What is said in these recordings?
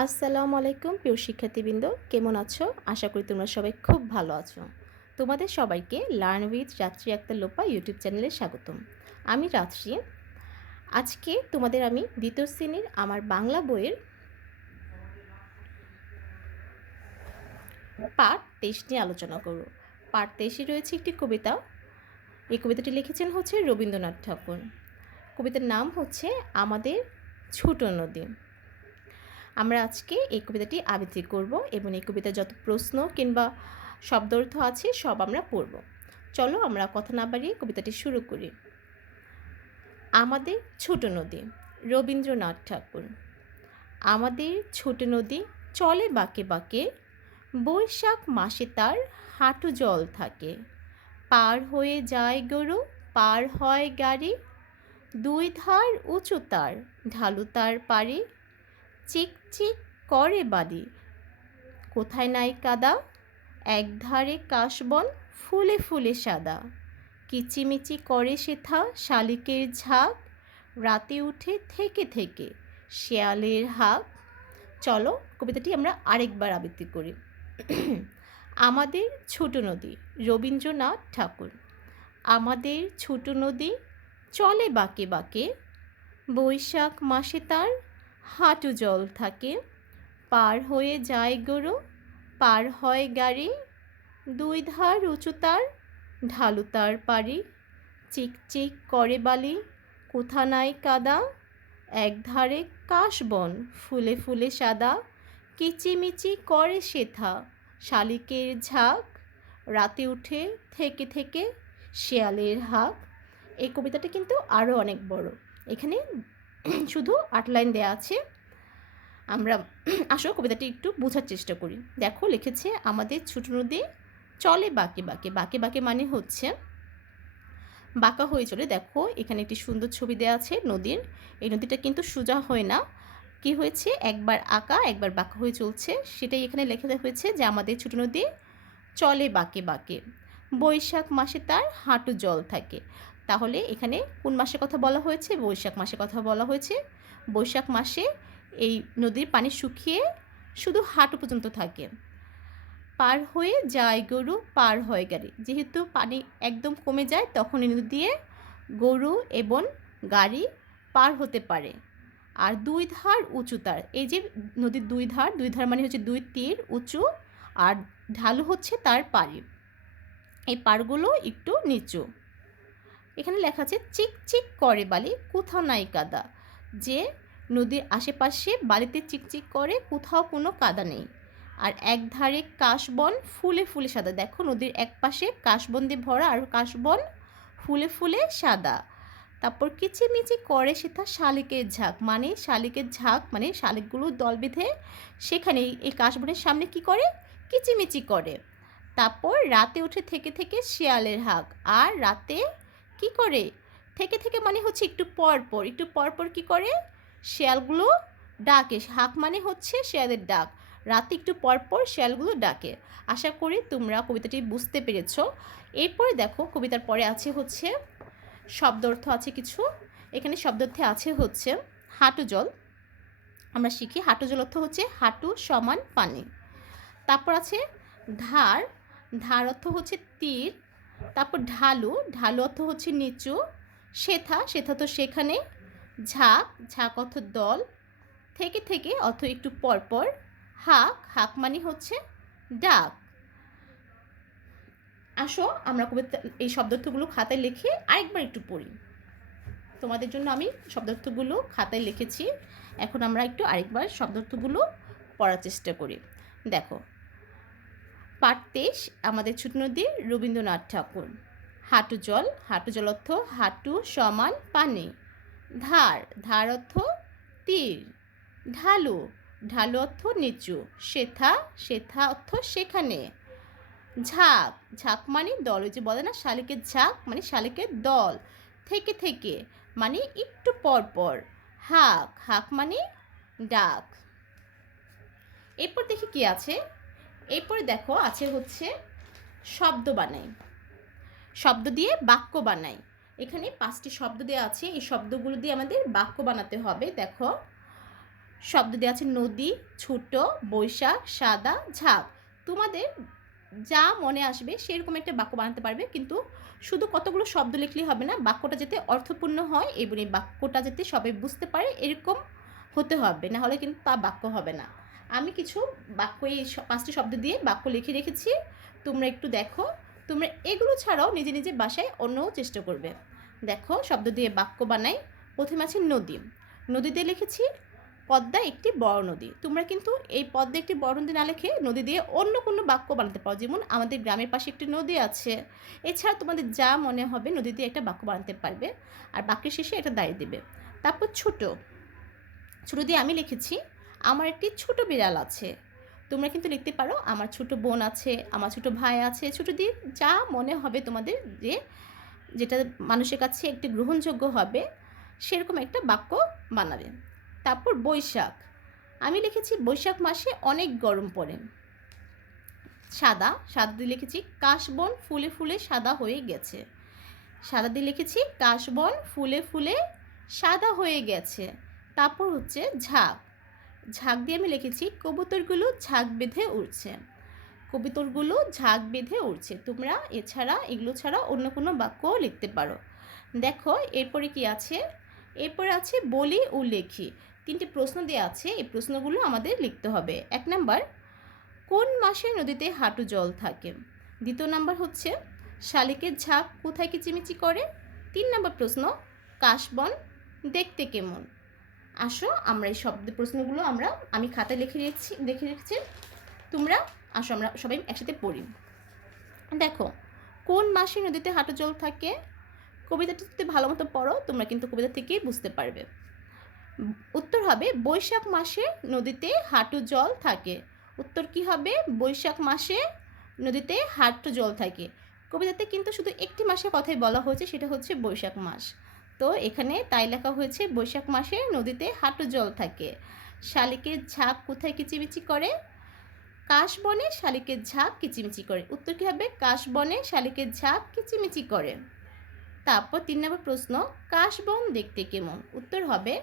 আসসালামু আলাইকুম, প্রিয় শিক্ষার্থীবৃন্দ। কেমন আছো? আশা করি তোমরা সবাই খুব ভালো আছো। তোমাদের সবাইকে লার্ন উইথ রাত্রি আক্তার লোপা ইউটিউব চ্যানেলে স্বাগতম। আমি রাত্রি। আজকে তোমাদের আমি দ্বিতীয় শ্রেণির আমার বাংলা বইয়ের পাঠ তেইশ নিয়ে আলোচনা করব। পাঠ তেইশে রয়েছে একটি কবিতা। এই কবিতাটি লিখেছেন হচ্ছে রবীন্দ্রনাথ ঠাকুর। কবিতার নাম হচ্ছে আমাদের ছোট নদী। আমরা আজকে এই কবিতাটি আবৃত্তি করব এবং এই কবিতার যত প্রশ্ন কিংবা শব্দ অর্থ আছে, সব আমরা পড়ব। চলো আমরা কথা না বাড়িয়ে কবিতাটি শুরু করি। আমাদের ছোট নদী, রবীন্দ্রনাথ ঠাকুর। আমাদের ছোট নদী চলে বাঁকে বাঁকে, বৈশাখ মাসে তার হাঁটু জল থাকে। পার হয়ে যায় গরু, পার হয় গাড়ি, দুই ধার উঁচু তার, ঢালু তার পারে চিকচিক করে বাড়ি কোথায় নাই কাদা একধারে কাশবন ফুলে ফুলে সাদা। কিচিমিচি করে সেথা শালিকের ঝাঁক। রাতে উঠে থেকে থেকে শেয়ালের হাক। চলো কবিতাটি আমরা আরেকবার আবৃত্তি করি। আমাদের ছোট নদী, রবীন্দ্রনাথ ঠাকুর। আমাদের ছোট নদী চলে বাঁকে বাঁকে। বৈশাখ মাসে তার হাঁটু জল থাকে। পার হয়ে যায় গরু, পার হয় গাড়ি। দুই ধার উঁচু তার, ঢালু তার পারি চিকচিক করে বালি, কোথা নাই কাদা। এক ধারে কাশবন ফুলে ফুলে সাদা। কিচিমিচি করে সেথা, শালিকের ঝাঁক। রাতে উঠে থেকে থেকে শেয়ালের হাক। এই কবিতাটা কিন্তু আরও অনেক বড়। এখানে শুধু আট লাইন দেওয়া আছে। আমরা আসো কবিতাটি একটু বোঝার চেষ্টা করি। দেখো, লিখেছে, আমাদের ছোট নদী চলে বাঁকে বাঁকে। বাঁকে বাঁকে মানে হচ্ছে, বাঁকা হয়ে চলে। দেখো, এখানে একটি সুন্দর ছবি দেওয়া আছে নদীর। এই নদীটা কিন্তু সোজা হয় না। কি হয়েছে? একবার আঁকা, একবার বাঁকা হয়ে চলছে। সেটাই এখানে লেখা হয়েছে যে, আমাদের ছোট নদী চলে বাঁকে বাঁকে। বৈশাখ মাসে তার হাঁটু জল থাকে। তাহলে এখানে কোন মাসের কথা বলা হয়েছে? বৈশাখ মাসের কথা বলা হয়েছে। বৈশাখ মাসে এই নদীর পানি শুকিয়ে শুধু হাঁটু পর্যন্ত থাকে। পার হয়ে যায় গরু, পার হয় গাড়ি। যেহেতু পানি একদম কমে যায়, তখন নদী দিয়ে গরু এবং গাড়ি পার হতে পারে। আর দুই ধার উঁচু তার। এই যে নদীর দুই ধার দুই ধার মানে হচ্ছে দুই তীর উঁচু আর ঢালু হচ্ছে তার পাড়ি। এই পাড়গুলো একটু নিচু। এখানে লেখা আছে, চিক চিক করে বালি, কোথাও নাই কাদা। যে নদীর আশেপাশে বালিতে চিকচিক করে, কোথাও কোনো কাদা নেই। আর এক ধারে কাশবন, ফুলে ফুলে সাদা। দেখো, নদীর এক পাশে কাশবন দিয়ে ভরা আর কাশবন ফুলে ফুলে সাদা। তারপর কিচিমিচি করে সেটা শালিকের ঝাঁক। মানে শালিকের ঝাঁক মানে শালিকগুলো দল বেঁধে সেখানে এই কাশবনের সামনে কি করে? কিচিমিচি করে। তারপর রাতে উঠে থেকে থেকে শিয়ালের হাঁক। আর রাতে কি করে? থেকে থেকে মানে হচ্ছে একটু পর পর, একটু পর পর কী করে? শেয়ালগুলো ডাকে। হাঁক মানে হচ্ছে শেয়ালের ডাক। রাতে একটু পর পর শেয়ালগুলো ডাকে। আশা করি তোমরা কবিতাটি বুঝতে পেরেছ। এরপরে দেখো, কবিতার পরে আছে হচ্ছে শব্দ অর্থ আছে কিছু। এখানে শব্দার্থে আছে হচ্ছে হাঁটু জল। আমরা শিখি, হাঁটু জল অর্থ হচ্ছে হাঁটু সমান পানি। তারপর আছে ধার। ধার অর্থ হচ্ছে তীর। তারপর ঢালু ঢালু অর্থ হচ্ছে নিচু শেথা শেথা তো সেখানে, ঝাঁক ঝাঁক অর্থ দল, থেকে থেকে অর্থ একটু পরপর হাক হাক মানে হচ্ছে ডাক। আসো, আমরা কবিতা এই শব্দার্থগুলো খাতায় লিখে আরেকবার একটু পড়ি। তোমাদের জন্য আমি শব্দার্থগুলো খাতায় লিখেছি। এখন আমরা একটু আরেকবার শব্দার্থগুলো পড়ার চেষ্টা করি। দেখো পাঠ আমাদের ছোট নদী রবীন্দ্রনাথ ঠাকুর। হাঁটু জল হাঁটু জল অর্থ হাঁটু সমান পানি। ধার ধার অর্থ তীর। ঢালু ঢালু অর্থ নিচু শেথা শেথা অর্থ সেখানে। ঝাঁক ঝাঁক মানে দল, ওই যে বলে না, শালিকের ঝাঁক মানে শালিকের দল। থেকে থেকে মানে একটু পর পর। হাক হাক মানে ডাক। এরপর দেখি কি আছে? এরপরে দেখো আছে হচ্ছে শব্দ বানাই। শব্দ দিয়ে বাক্য বানাই। এখানে পাঁচটি শব্দ দেওয়া আছে। এই শব্দগুলো দিয়ে আমাদের বাক্য বানাতে হবে। দেখো, শব্দ দেওয়া আছে নদী, ছোট, বৈশাখ, সাদা, ঝাঁপ। তোমাদের যা মনে আসবে সেরকম একটা বাক্য বানাতে পারবে। কিন্তু শুধু কতগুলো শব্দ লিখলেই হবে না, বাক্যটা যাতে অর্থপূর্ণ হয় এবং এই বাক্যটা যাতে সবাই বুঝতে পারে, এরকম হতে হবে। না হলে কিন্তু তা বাক্য হবে না। আমি কিছু বাক্য এই পাঁচটি শব্দ দিয়ে বাক্য লিখে রেখেছি। তোমরা একটু দেখো। তোমরা এগুলো ছাড়াও নিজে নিজে বাসায় অন্যও চেষ্টা করবে। দেখো, শব্দ দিয়ে বাক্য বানাই। প্রথমে আছে নদী। নদী দিয়ে লিখেছি, পদ্মা একটি বড় নদী। তোমরা কিন্তু এই পদ্মা একটি বড় নদী না লিখে নদী দিয়ে অন্য কোনো বাক্য বানাতে পারো। যেমন আমাদের গ্রামের পাশে একটি নদী আছে। এছাড়া তোমাদের যা মনে হবে নদী দিয়ে একটা বাক্য বানাতে পারবে। আর বাক্যের শেষে এটা দাঁড়িয়ে দেবে। তারপর ছোট। ছোট দিয়ে আমি লিখেছি আমার একটি ছোট বিড়াল আছে। তোমরা কিন্তু লিখতে পারো, আমার ছোট বোন আছে, আমার ছোট ভাই আছে। ছোট দিয়ে যা মনে হবে তোমাদের যে যেটা মানুষের কাছে একটি গ্রহণযোগ্য হবে, সেরকম একটা বাক্য বানাবে। তারপর বৈশাখ। আমি লিখেছি, বৈশাখ মাসে অনেক গরম পড়ে। সাদা সাদা দিয়ে লিখেছি কাশবন ফুলে ফুলে সাদা হয়ে গেছে। সাদা দিয়ে লিখেছি কাশবন ফুলে ফুলে সাদা হয়ে গেছে। তারপর হচ্ছে ঝাঁক। ঝাঁক দিয়ে আমি লিখেছি, কবুতরগুলো ঝাঁক বেঁধে উড়ছে। কবুতরগুলো ঝাঁক বেঁধে উড়ছে। তোমরা এছাড়া, এগুলো ছাড়া অন্য কোনো বাক্যও লিখতে পারো। দেখো, এরপরে কি আছে? এরপরে আছে, বলি ও লেখি। তিনটি প্রশ্ন দেওয়া আছে, এই প্রশ্নগুলো আমাদের লিখতে হবে। এক নাম্বার, কোন মাসে নদীতে হাঁটু জল থাকে? দ্বিতীয় নাম্বার হচ্ছে, শালিকের ঝাঁক কোথায় কিচিমিচি করে? তিন নাম্বার প্রশ্ন, কাশবন দেখতে কেমন? আসো, আমরা এই শব্দ, প্রশ্নগুলো আমরা, আমি খাতায় লিখে রেখেছি লিখে রেখেছি। তোমরা আসো, আমরা সবাই একসাথে পড়ি। দেখো, কোন মাসে নদীতে হাঁটু জল থাকে? কবিতাটা যদি ভালো মতো পড়ো, তোমরা কিন্তু কবিতা থেকেই বুঝতে পারবে। উত্তর হবে, বৈশাখ মাসে নদীতে হাঁটু জল থাকে। উত্তর কি হবে? বৈশাখ মাসে নদীতে হাঁটু জল থাকে। কবিতাতে কিন্তু শুধু একটি মাসের কথাই বলা হয়েছে, সেটা হচ্ছে বৈশাখ মাস। তো এখানে তাই লেখা হয়েছে, বৈশাখ মাসে নদীতে হাঁটু জল থাকে। শালিকের ঝাঁক কোথায় কিচিমিচি করে? কাশবনে শালিকের ঝাঁক কিচিমিচি করে। উত্তর কী হবে? কাশবনে শালিকের ঝাঁক কিচিমিচি করে। তারপর তিন নম্বর প্রশ্ন, কাশবন দেখতে কেমন? উত্তর হবে,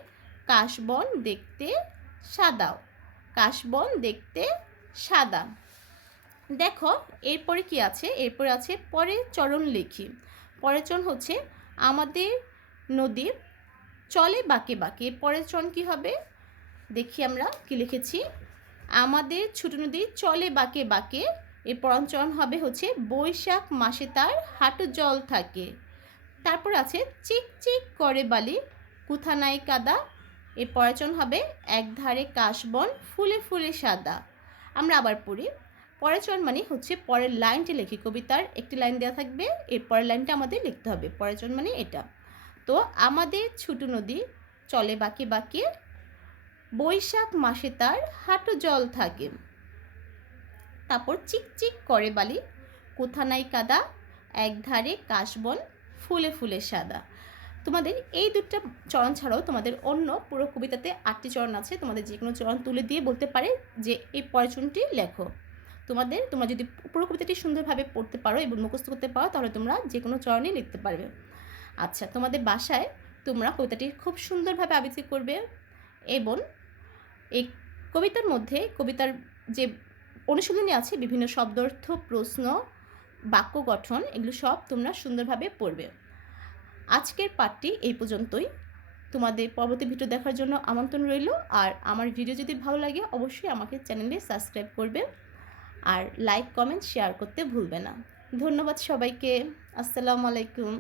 কাশবন দেখতে সাদাও কাশবন দেখতে সাদা। দেখো, এরপরে কি আছে? এরপরে আছে পরে চরণ লেখি। পরের চরণ হচ্ছে, আমাদের নদীর চলে বাঁকে বাঁকে। পরের চরণ কী হবে? দেখি আমরা কি লিখেছি। আমাদের ছোট নদী চলে বাঁকে বাঁকে। এর পরঞ্চরণ হবে হচ্ছে বৈশাখ মাসে তার হাঁটু জল থাকে। তারপর আছে চিক চিক করে বালি, কুথা নাই কাদা। এর পরাচরণ হবে এক ধারে কাশবন, ফুলে ফুলে সাদা। আমরা আবার পড়ি। পরাচরণ মানে হচ্ছে পরের লাইনটি লিখি কবিতার। একটি লাইন দেওয়া থাকবে, এর পরের লাইনটা আমাদের লিখতে হবে। পরাচরণ মানে এটা। তো আমাদের ছোট নদী চলে বাঁকে বাঁকে। বৈশাখ মাসে তার হাঁটু জল থাকে। তারপর চিকচিক করে বালি। কোথা নাই কাদা এক ধারে কাশবন, ফুলে ফুলে সাদা। তোমাদের এই দুটো চরণ ছাড়াও তোমাদের অন্য পুরো কবিতাতে আটটি চরণ আছে। তোমাদের যে কোনো চরণ তুলে দিয়ে বলতে পারে যে এই পরচরণটি লেখো। তোমাদের, তোমরা যদি পুরো কবিতাটি সুন্দরভাবে পড়তে পারো এবং মুখস্থ করতে পারো, তাহলে তোমরা যে কোনো চরণই লিখতে পারবে। আচ্ছা তোমাদের বাসায় তোমরা কবিতাটি খুব সুন্দরভাবে আবৃত্তি করবে এবং এই কবিতার মধ্যে কবিতার যে অনুশীলনী আছে, বিভিন্ন শব্দার্থ প্রশ্ন, বাক্য গঠন, এগুলো সব তোমরা সুন্দরভাবে পড়বে। আজকের পাঠটি এই পর্যন্তই। তোমাদের পরবর্তী ভিডিও দেখার জন্য আমন্ত্রণ রইল। আর আমার ভিডিও যদি ভালো লাগে, অবশ্যই আমাকে চ্যানেলে সাবস্ক্রাইব করবে। আর লাইক, কমেন্ট, শেয়ার করতে ভুলবে না। ধন্যবাদ সবাইকে। আসসালামু আলাইকুম।